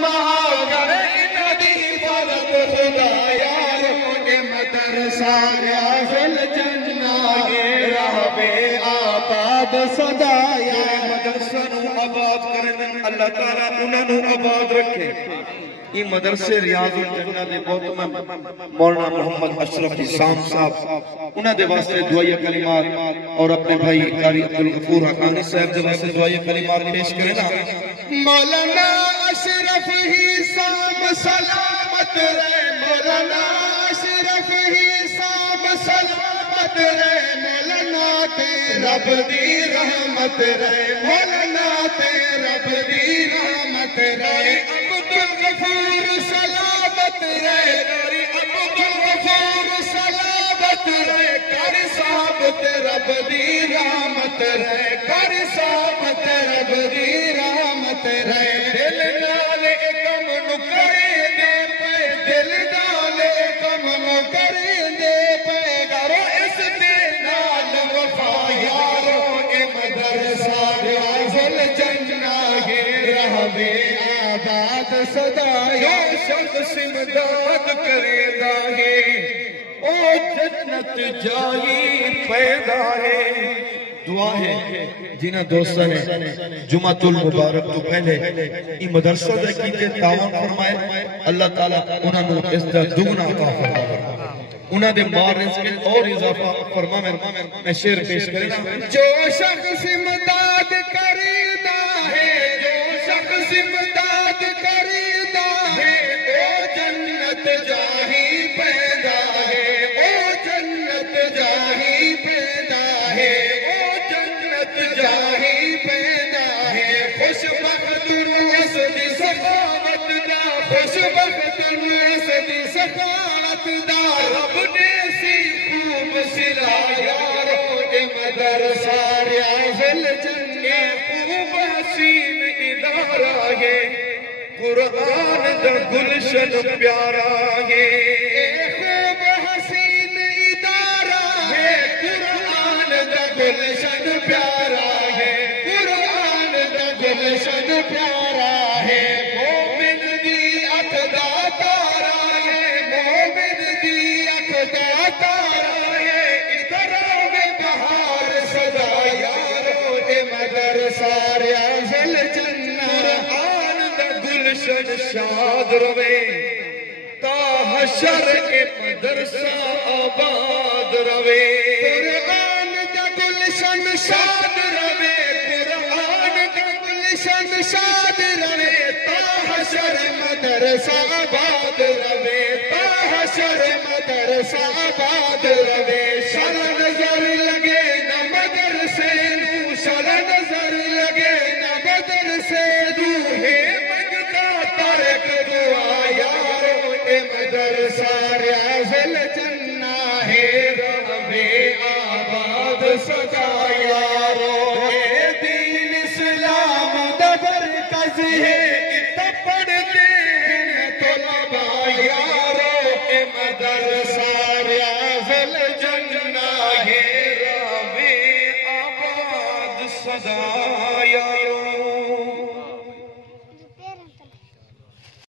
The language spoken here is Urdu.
مہاگر ندی فرد خدا یارو اے مدرسہ ریاض الجنہ رہبے آباد سدا یا مدرسہ نو آباد کرن اللہ تعالیٰ انہوں نے آباد رکھے یہ مدرسے ریاض الجنہ دے محترم مولانا محمد اشرف اسام صاحب انہوں دے واسطے دعائیہ کلمات اور اپنے بھائی قاری عبدالغفور حقانی صاحب دے واسطے دعائیہ کلمات پیش کریں نا مولانا اشرف اسام سلامت رہے مولانا اشرف اسام سلامت رہے مولانا تے رب دی رحمت رہے مولانا تے رب دی رحمت رہے عبدالغفور سلامت رہے قاری عبدالغفور سلامت رہے قاری صاحب تے رب دی رحمت رہے قاری صاحب تے رب دی رحمت رہے دل نالے کم نو کرے دے پے دل نالے کم نو کرے دے پے گرو اس دے نال وفا یارو اے مدرسہ ریاض الجنہ رہبے آباد سدا یا شخص امداد کرے دا ہے او جنت جائی پیدا ہے دعا ہے جنہ دوستہ نے جمعۃ المبارک تو پہلے ای مدرسہ دے کی کے تعاون فرمائے اللہ تعالیٰ انہوں نے اس دا دگنا عطا فرمائے انہوں نے مار رزق اور اضافہ فرما میں شعر پیش کریں جو شخص امداد کریدا ہے جو شخص امداد کریدا ہے او جنت جاہی پیدا ہے او جنت جاہی پیدا ہے او جنت جاہی پیدا ہے خوش بخت روس دی سخاوت دا خوش بخت روس دی سخاوت دا رب نے سی خوب سلا یارو اے مدرسہ ریاض الجنہ خوب حسین ادارہ ہے قرآن دا گلشن پیارا ہے خوب حسین ادارہ ہے قرآن دا گلشن پیارا ہے قرآن دا گلشن پیارا ہے مومن دی اکھ دا تارا ہے مومن دی اکھ دا تارا ہے ادھر آوے بہار صدا یارو اے مدرسہ ریاض الجنہ قرآن دا گلشن شاد روے تا حشر اے مدرسہ آباد روے قرآن دا گلشن شاد روے قرآن دا گلشن شاد روے تا حشر مدرسہ آباد روے تا حشر مدرسہ آباد روے شر نظر لگے نہ مدرسے نو شر نظر لگے نہ مدرسے نو ہے مگتا تارک دعا یارو اے مدرسہ ریاض الجنہ ہے رہبے آباد سدا یارو اے دین اسلام دا مرکز ہے